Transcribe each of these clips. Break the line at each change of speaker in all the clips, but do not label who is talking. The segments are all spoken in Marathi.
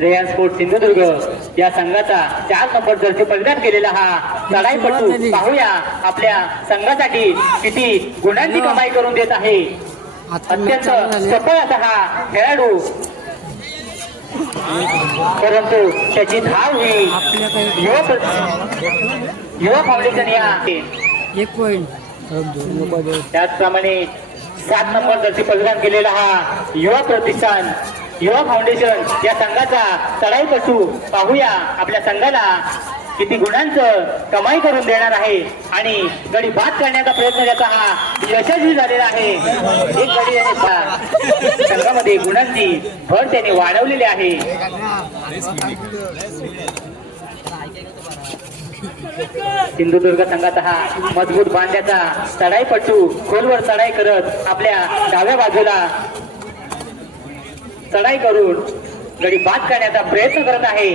रेयन स्पोर्ट सिंधुदुर्ग या संघाचा चार नंबर जर्सी परिधान केलेला हा लढाईपटू पाहूया आपल्या संघासाठी किती गुणांची कमाई करून देत आहे. अत्यंत सफळ असा हा खेळाडू. परंतु त्याची धाव ही युवक युवा फाउंडेशन या
एक पॉईंट
त्याचप्रमाणे सात नंबर जर्सी परिधान केलेला हा युवा प्रतिष्ठान युवा फाउंडेशन या संघाचा चढाईपटू पाहूया आपल्या संघाला. किती गुणांचं कमाई करून देणार आहे. आणि गडी बाद करण्याचा प्रयत्न त्याचा हा यशस्वी झालेला आहे. एक गडी संघामध्ये गुणांची भर त्याने वाढवलेली आहे. सिंधुदुर्ग संघाचा हा मजबूत बांध्याचा चढाईपटू खोलवर चढाई करत आपल्या डाव्या बाजूला चढाई करून गडी बाद करण्याचा प्रयत्न करत आहे.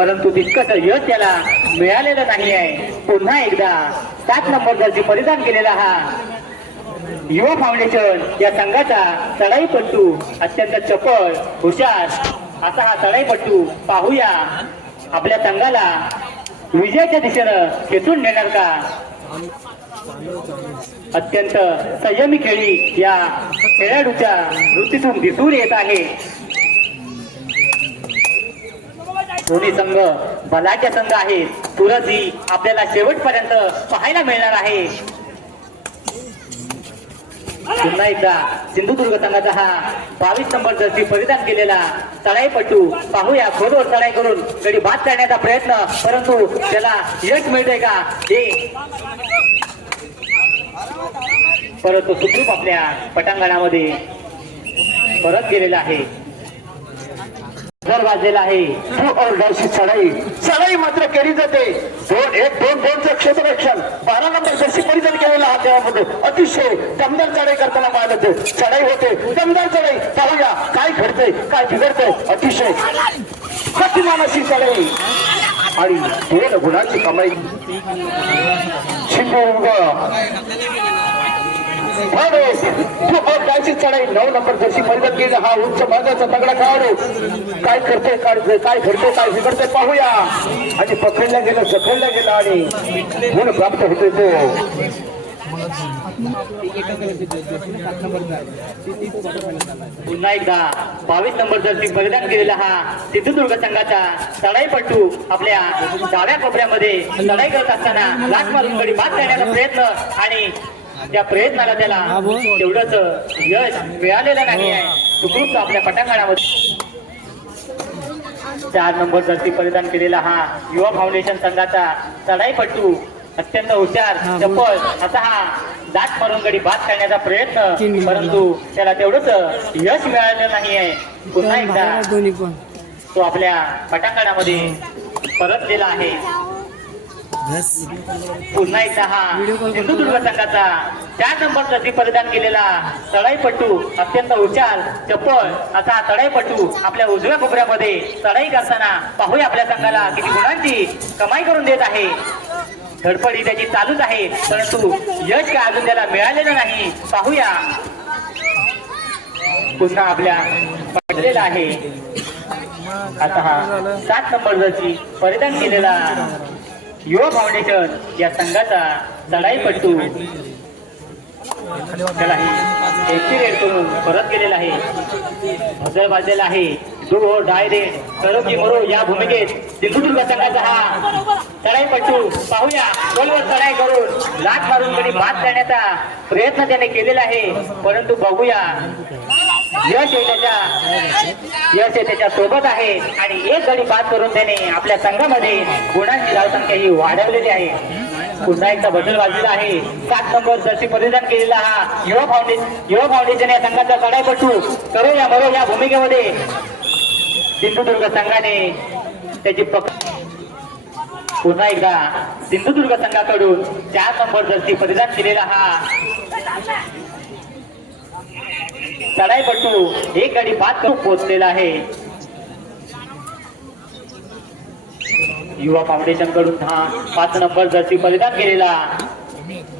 परंतु तितकंच यश त्याला मिळालेलं नाही आहे. पुन्हा एकदा सात नंबर दर्जी परिधान केलेला हा युवा फाउंडेशन या संघाचा चढाईपट्टू अत्यंत चपळ हुशार असा हा चढाईपट्टू पाहूया. आपल्या संघाला विजयाच्या दिशेनं खेचून नेणार का? अत्यंत संयमी खेळी या खेळाडूच्या वृत्तीतून दिसून येत आहे. दोन्ही संघ बलाढ्य संघ आहेत. तुरंत ही आपल्याला शेवटपर्यंत पाहायला मिळणार आहे. पुन्हा एकदा सिंधुदुर्ग संघाचा हा बावीस नंबर जर्सी परिधान केलेला चढाईपटू पाहूया. खोलवर चढाई करून गडी बाद करण्याचा प्रयत्न परंतु त्याला यश मिळते का? हे परंतु सुखरूप आपल्या पटांगणामध्ये परत गेलेला आहे. जर वाजलेला आहे
टू ऑर्डरची चढाई. चढाई मात्र केली जाते. दोन एक दोन दोनचं क्षेत्ररक्षण. बारा नंबर जशी परिधान केलेला हा देवामध्ये अतिशय दमदार चढाई करताना पाहिलं ते चढाई होते. दमदार चढाई. पाहूया काय घडतंय काय बिघडतंय अतिशय गतिमान चढाई. आणि दोन गुणांची कमाई. शिंदुर्ग कायची चढाई? नऊ नंबर जशी परिधान केली हा उच्च मार्गाचा तगडा खेळाडू काय करते काय काय घडते काय बिघडते पाहूया. आणि पकडल्या गेलं जखडल्या गेलं आणि गुण प्राप्त होते तो.
पुन्हा एकदा बावीस नंबर जर्सी परिधान केलेला हा सिंधुदुर्ग संघाचा चढाईपटू आपल्या डाव्या कोपऱ्यामध्ये लढाई करत असताना लाट मारून गडी बाद करण्याचा प्रयत्न आणि त्या प्रयत्नाला त्याला तेवढंच यश मिळालेलं नाही आहे आपल्या पटांगणामध्ये चार नंबर जर्सी परिधान केलेला हा युवा फाउंडेशन संघाचा चढाईपटू अत्यंत हुशार चपळ असा हा दाट मारून गडी बाद करण्याचा प्रयत्न परंतु त्याला तेवढंच यश मिळालेलं नाही आहे. पुन्हा एकदा तो आपल्या पटांगणामध्ये परतलेला आहे. पुन्हा एकदा हा सिंधुदुर्ग संघाचा चार नंबर जर्सी परिधान केलेला चढाईपटू अत्यंत हुशार चपळ असा हा चढाईपटू आपल्या उजव्या कोपऱ्यामध्ये चढाई करताना पाहूया आपल्या संघाला किती गुणांची कमाई करून देत आहे. धडपड ही त्याची चालूच आहे परंतु यश काय अजून त्याला मिळालेलं नाही पाहूया. पुन्हा आपल्या पडलेला आहे. आता हा सात नंबर परिधान केलेला युवा फाउंडेशन या संघाचा चढाईपट्टू त्याला करून परत गेलेला आहे. हजर बाजलेला आहे. डू हो डाय रे करो की मरो या भूमिकेत सिंधुदुर्ग संघाचा हा चढाईपट्टू पाहूया गोलवर चढाई करून लाट मारून कधी मात करण्याचा प्रयत्न त्याने केलेला आहे. परंतु बघूया यश हे त्याच्या यश हे त्याच्या सोबत आहे. आणि एक गडी बाद करून त्याने आपल्या संघामध्ये गुणांची धावसंख्या ही वाढवलेली आहे. पुन्हा एकदा बदल वाजलेला आहे. सात नंबर जर्सी परिधान केलेला हा युवा फाउंडेशन युवा फाउंडेशन या संघाचा चढाईपट्टू करो या मरो या भूमिकेमध्ये. सिंधुदुर्ग संघाने त्याची पक पुन्हा एकदा सिंधुदुर्ग संघाकडून चार नंबर जर्सी परिधान केलेला हा चढाईपटू एक गाडी बाद करून पोहोचलेला आहे. युवा फाउंडेशनकडून हा पाच नंबर जर्सी परिधान केलेला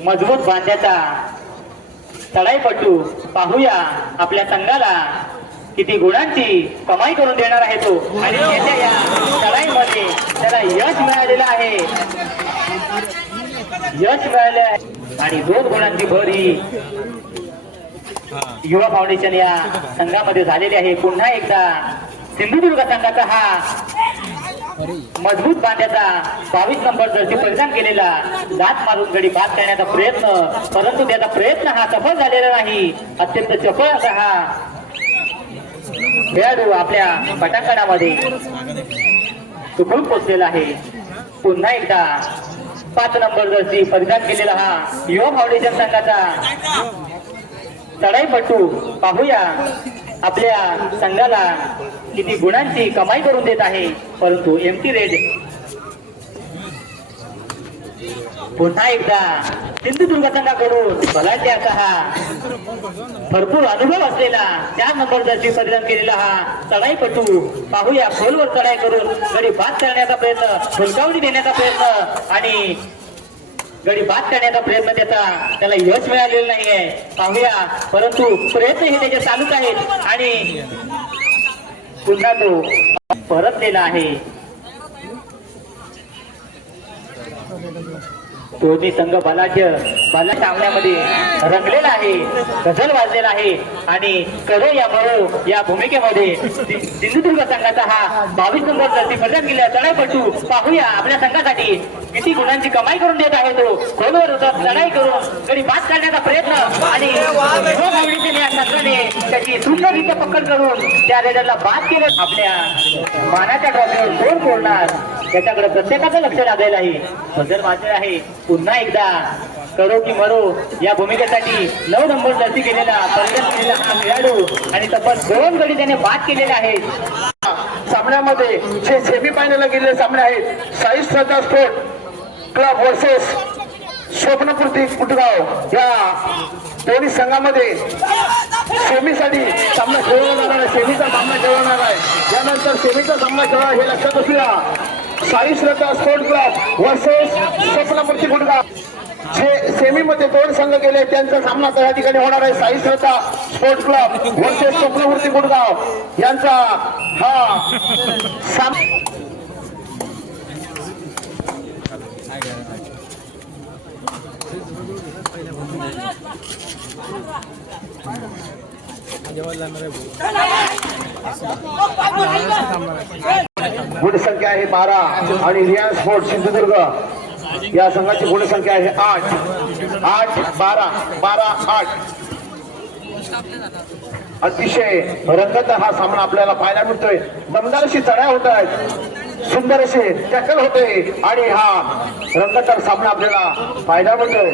मजबूत बांध्याचा चढाईपटू पाहूया आपल्या संघाला किती गुणांची कमाई करून देणार आहे तो. आणि त्याच्या या चढाईमध्ये त्याला यश मिळालेलं आहे. यश मिळाले आहे. आणि दोन गुणांची भर ही युवा फाउंडेशन या संघामध्ये झालेले आहे. पुन्हा एकदा सिंधुदुर्ग संघाचा हा मजबूत बांध्याचा बावीस नंबर जर्सी परिधान केलेला लात मारून गडी बाद करण्याचा प्रयत्न परंतु त्याचा प्रयत्न हा सफल झालेला नाही. अत्यंत चपळ असा हा खेळाडू आपल्या पटांगणामध्ये सुखून पोचलेला आहे. पुन्हा एकदा पाच नंबर जर्सी परिधान केलेला हा युवा फाउंडेशन संघाचा चढाईपटू पाहूया. आपल्या संघाला किती गुणांची कमाई करून देत आहे. परंतु एम टी रेड पुन्हा एकदा सिंधुदुर्ग संघाकडून बलाढ्य असा हा भरपूर अनुभव असलेला त्या नंबर परिणाम केलेला हा चढाईपटू पाहूया खोलवर चढाई करून गडी बाद करण्याचा प्रयत्न फुलकावणी देण्याचा प्रयत्न आणि गडी बाद करण्याचा प्रयत्न त्याचा त्याला यश मिळालेलं नाहीये. पाहूया. परंतु प्रयत्न हे त्याचे चालूच आहेत. आणि पुन्हा तो परतलेला आहे. दोन्ही संघ बलाढ्य बला सामन्यामध्ये रंगलेला आहे गझल वाजलेला आहे आणि करो या मरो या भूमिकेमध्ये सिंधुदुर्ग संघाचा हा बावीस नंबर जर्सी प्रदान केलेला चढाईपटू पाहूया आपल्या संघासाठी किती गुणांची कमाई करून देत आहे तो. खोलवर उतरत चढाई करून तरी बाद करण्याचा प्रयत्न आणि संघाने त्याची सुंदररित्या पकड करून त्या रेडरला बाद केलं. आपल्या मानाच्या ट्रॉफीवर जोर बोलणार त्याच्याकडे प्रत्येकाचं लक्ष लागलेलं आहे. बदल माझे आहे. पुन्हा एकदा करो की मरो या भूमिकेसाठी नऊ नंबर लसी केलेला परिधान केलेला हा खेळाडू आणि तब्बल दोन गडी त्याने बाद केलेले आहेत.
सामन्यामध्ये जे सेमी फायनलला गेलेले सामने आहेत Sai Shraddha sport club versus Swapnapurti Kutgaon या दोन्ही संघामध्ये सेमीसाठी सामना खेळवला जाणार आहे. सेमीचा सामना खेळवणार आहे. यानंतर सेमीचा सामना खेळा हे लक्षात असूया Sai Shraddha sport club versus Swapnapurti Gudgaon जे सेमीमध्ये दोन संघ गेले त्यांचा सामना त्या ठिकाणी होणार आहे. Sai Shraddha sport club versus Swapnapurti Gudgaon यांचा हा साम गुणसंख्या आहे बारा आणि रियान स्पोर्ट सिंधुदुर्ग. या संघाची गुणसंख्या आहे आठ. आठ बारा बारा आठ. अतिशय रंगत हा सामना आपल्याला पाहायला मिळतोय. दमदार अशी चढ्या होत आहेत. सुंदर असे टॅकल होते आणि हा रंगतदार सामना आपल्याला पाहायला मिळतोय.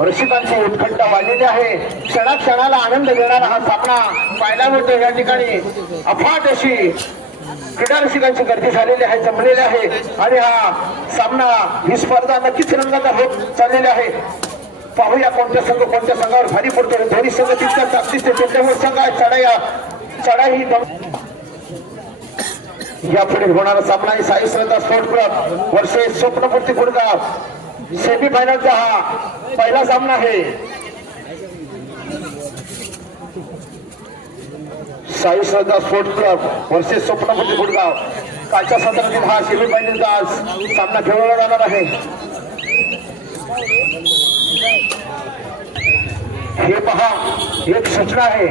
रसिकांची उत्कंठा वाढलेली आहे. क्षणाक्षणाला आनंद देणारा हा सामना पाहायला मिळतोय. या ठिकाणी अफाट अशी क्रीडा रसिकांची गर्दी झालेली आहे जमलेली आहे. आणि हा सामना ही स्पर्धा नक्कीच रंगाचा होत चाललेली आहे. पाहूया कोणत्या संघ कोणत्या संघावर भारी पडतो दोन्ही संघ तितक्या ताकदीचे त्याच्यामुळे संघ आहे चढाया चढाई यापुढे होणारा सामना आहे साई श्रद्धा स्पोर्ट क्लब. वर्षे स्वप्नपूर्ती गुडगाव सेमी फायनलचा हा पहिला सामना आहे. Sai Shraddha sports club versus Swapnapurti Gudgaon. कालच्या सत्रातील हा सेमी फायनलचा आज सामना खेळवला जाणार आहे. हे पहा एक सूचना आहे.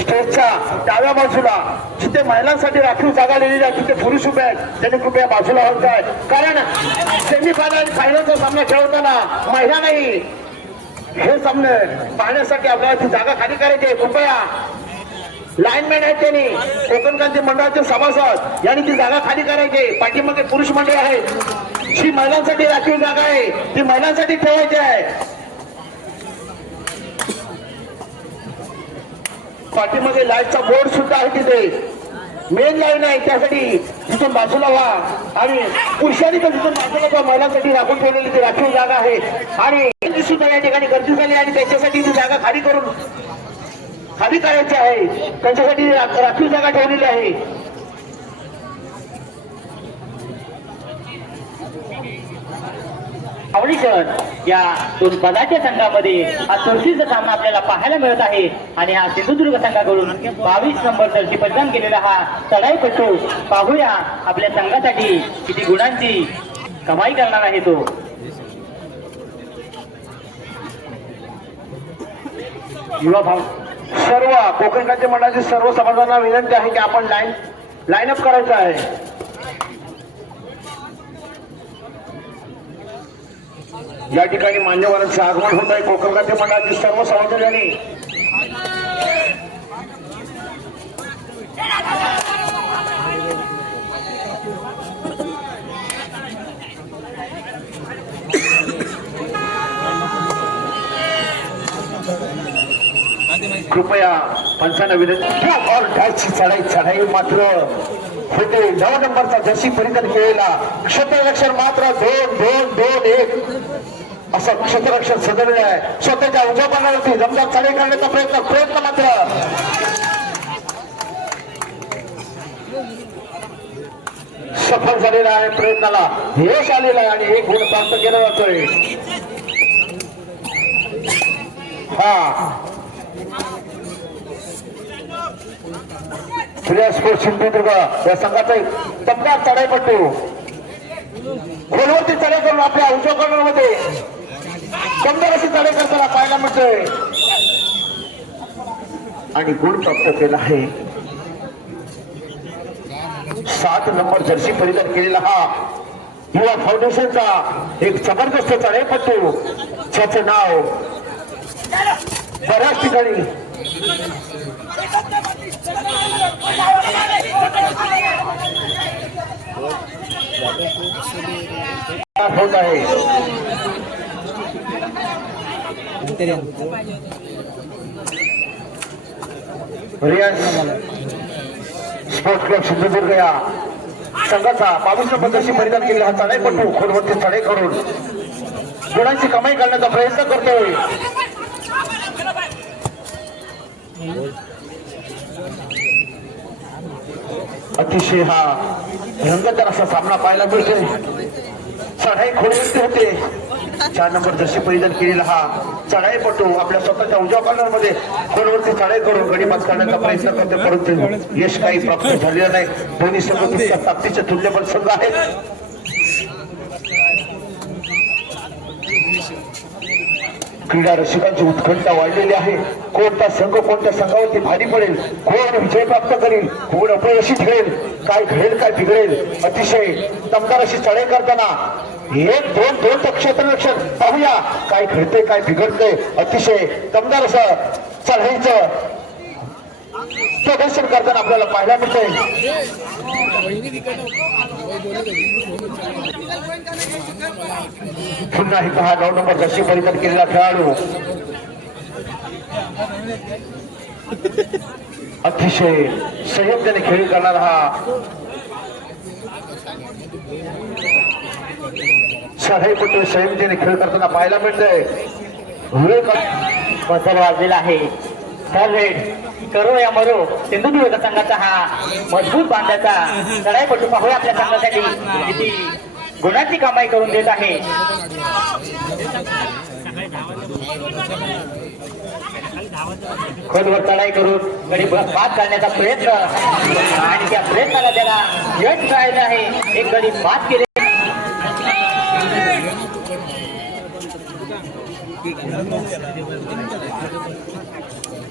स्टेजच्या डाव्या बाजूला जिथे महिलांसाठी राखीव जागा लिहिलेली आहे तिथे पुरुष उभे आहेत. त्यांनी कृपया बाजूला होत आहे. कारण सेमी फायनल फायनलचा सामना खेळवताना महिला नाही. हे सामने पाहण्यासाठी आपल्याला ती जागा खाली करायची आहे. कृपया लाईनमॅन आहेत त्यांनी. कोकण क्रांती मंडळाचे सभासद. यांनी ती जागा खाली करायची. आहे. पाठीमागे पुरुष मंडळी आहेत. जी महिलांसाठी राखीव जागा आहे. ती महिलांसाठी ठेवायची आहे. पाठीमागे लाईटचा बोर्ड सुद्धा आहे तिथे. मेन लाईन आहे त्यासाठी तिथून बाजूला व्हा. आणि पुरुषांनी पण तिथून बाजूला व्हा. महिलांसाठी राखून ठेवलेली ती राखीव जागा आहे. आणि सुद्धा या ठिकाणी गर्दी झाली आणि त्याच्यासाठी ती जागा खाली करून खाली करायची आहे. त्यांच्यासाठी राखीव जागा ठेवलेली आहे.
आवडी शहर या दोन पदाच्या संघामध्ये हा चौथीचा सामना आपल्याला पाहायला मिळत आहे. आणि हा सिंधुदुर्ग संघाकडून बावीस नंबर जर्सी परिधान केलेला हा चढाई चढाईपट्टू पाहूया आपल्या संघासाठी किती गुणांची कमाई करणार आहे तो. युवा भाऊ
सर्व कोकण राज्य सर्व समाजांना विनंती आहे की आपण लाईन लाईन अप करायचं आहे. या ठिकाणी मान्यवरांचं आगमन होत आहे. कोकण राज्य सर्व समाजांनी कृपया पंचांना विनंती. ऑल डायची चढाई चढाई मात्र होते. नऊ नंबरचा जशी परिधान केलेला क्षेत्ररक्षण मात्र दोन दोन दोन एक. असं क्षेत्ररक्षण सदरले आहे. स्वतःच्या उजव्या पानावरती जमदार चढाई करण्याचा प्रयत्न प्रयत्न मात्र. सफल झालेला आहे प्रयत्नाला. यश आलेलं आहे आणि एक गुण प्राप्त केला जातोय. हा. प्रिया स्पोर्ट सिंधुदुर्ग या संघाचा एक तबला चढाईपट्टू खोलवरती चढाई करून आपल्या उजव्या कॉर्नरमध्ये सुंदर अशी चढाई करताना पाहायला मिळतोय. आणि गुण प्राप्त केला आहे. सात नंबर जर्सी परिधान केलेला हा युवा फाउंडेशनचा एक जबरदस्त चढाईपट्टू ज्याचं नाव बऱ्याच ठिकाणी होत आहे रियाज स्पोर्ट्स क्लब सिंधुदुर्ग या संघाचा बावीस पद्धती परिधान केलेला हा चढाईपटू खोलवरती चढाई करून गुणांची कमाई करण्याचा प्रयत्न करतोय अतिशय हा रंगतदार असा सामना पाहायला मिळतोय. चढाई खोलवरती होते. चार नंबर जशी परिधान केलेला हा चढाईपटू आपल्या स्वतःच्या उजव्या कॉर्नरमध्ये खोलवरती चढाई करून गडीपात करण्याचा प्रयत्न करते परंतु यश काही प्राप्त झालेलं नाही. दोन्ही संघ ताकदीचे तुल्यबल संघ आहेत. क्रीडा रसिकांची उत्कंठा वाढलेली आहे. कोणता संघ कोणत्या संघावरती भारी पडेल? कोण विजय प्राप्त करेल. कोण अपयशी ठरेल. काय घडेल काय बिघडेल? अतिशय दमदार अशी चढाई करताना एक दोन दोन तर क्षेत्ररक्षण पाहूया. काय घडते काय बिघडते अतिशय दमदार असं चढाईचं प्रदर्शन करताना आपल्याला पाहायला मिळतंय. पुन्हा एकदा हा नऊ नंबर दशी परिधान केलेला खेळाडू. अतिशय संयमतेने खेळी करणारा हा चढाईपट्टू संयमतेने खेळ करताना पाहायला मिळतंय. विवेक
वाजलेला आहे. तर रेड करो या मरो. सिंधुदुर्ग संघाचा हा मजबूत बांधाचा लढाईपटू पाहूया आपल्या संघासाठी. किती गुणाची कमाई करून देत आहे. खोलवर चढाई करून गडी बाद करण्याचा प्रयत्न. आणि त्या प्रयत्नाला त्याला यश मिळालेलं आहे. एक गडी बाद केले.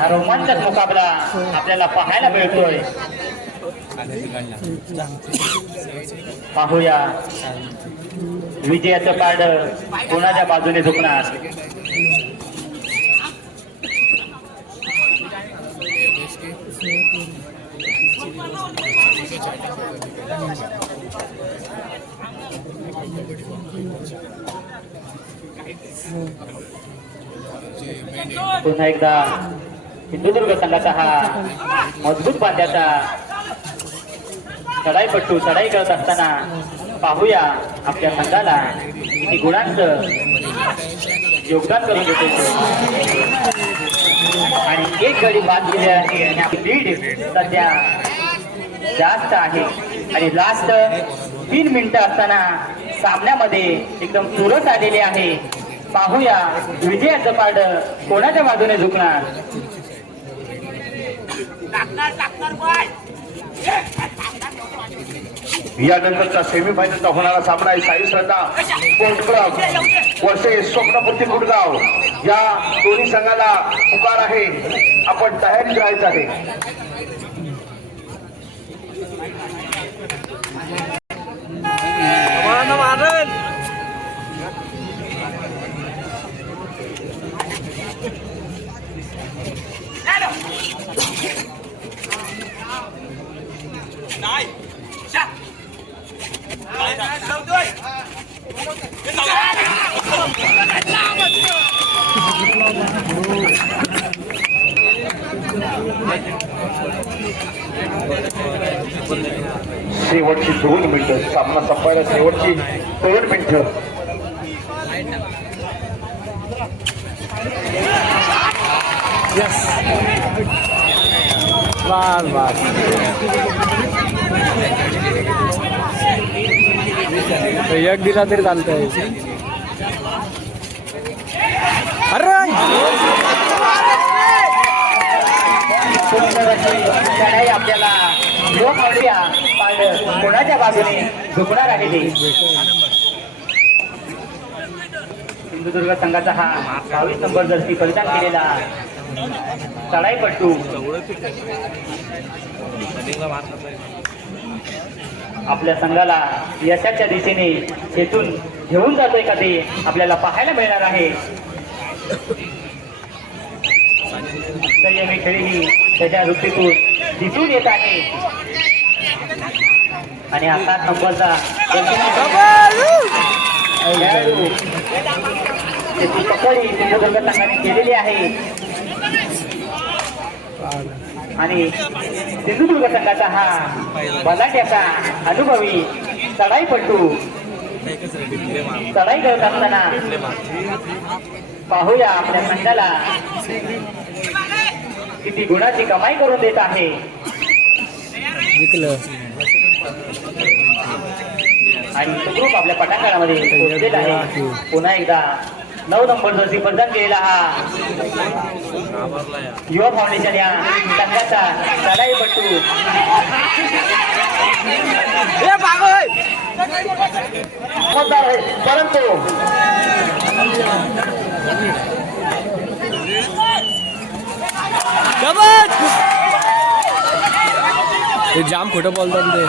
हा रोमांचक मुकाबला आपल्याला पाहायला मिळतोय. पाहूया. विजयाचं कार्ड कोणाच्या बाजूने झुकणार? पुन्हा एकदा. सिंधुदुर्ग संघाचा हा मजबूत बांध्याचा चढाईपट्टू चढाई करत असताना पाहूया आपल्या संघाला किती गुणांचं योगदान करून देतो आणि एक गडी बाद केली लीड सध्या जास्त आहे. आणि लास्ट तीन मिनिटं असताना सामन्यामध्ये एकदम चुरस आलेली आहे. पाहूया विजयाचं पाड कोणाच्या बाजूने झुकणार?
यानंतरचा सेमीफायनलचा होणारा सामना आहे Sai Shraddha sport club versus Swapnapurti Gudgaon. या दोन्ही संघाला पुकार आहे. आपण तयारीत राहायचं आहे. शेवटची दोन मिनिटं सामना संपायला शेवटची दोन मिनिटं.
बस बस एक दिला तरी चालतंय अरे
सुंदर अशी लढाई आपल्याला लोक आवडूया कोणाच्या बाजूने झुकणार आहे ते सिंधुदुर्ग संघाचा हा बावीस नंबर जर्सी परिधान केलेला चढाईपट्टू आपल्या संघाला यशाच्या दिशेने खेचून घेऊन जातोय का ते आपल्याला पाहायला मिळणार आहे. संयमी खेळी ही त्याच्या वृत्तीतून दिसून येत आहे. आणि हा सात नंबरचा त्याची पकड सिंधुदुर्ग संघाने केलेली आहे आणि सिंधुदुर्ग संघाचा हा बलाट्याचा अनुभवी चढाईपट्टू चढाई करत असताना पाहूया आपल्या संघाला. किती गुणाची कमाई करून देत आहे. आणि सुखरूप आपल्या पटांगणामध्ये पोहोचलेला आहे. पुन्हा एकदा नऊ नंबर जर्सी प्रदान केलेला हा. युवा फाउंडेशन या संघाचा
मतदार आहे परंतु
ते जाम खोटं बोलतात ते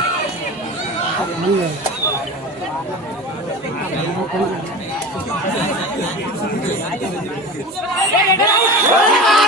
Hey!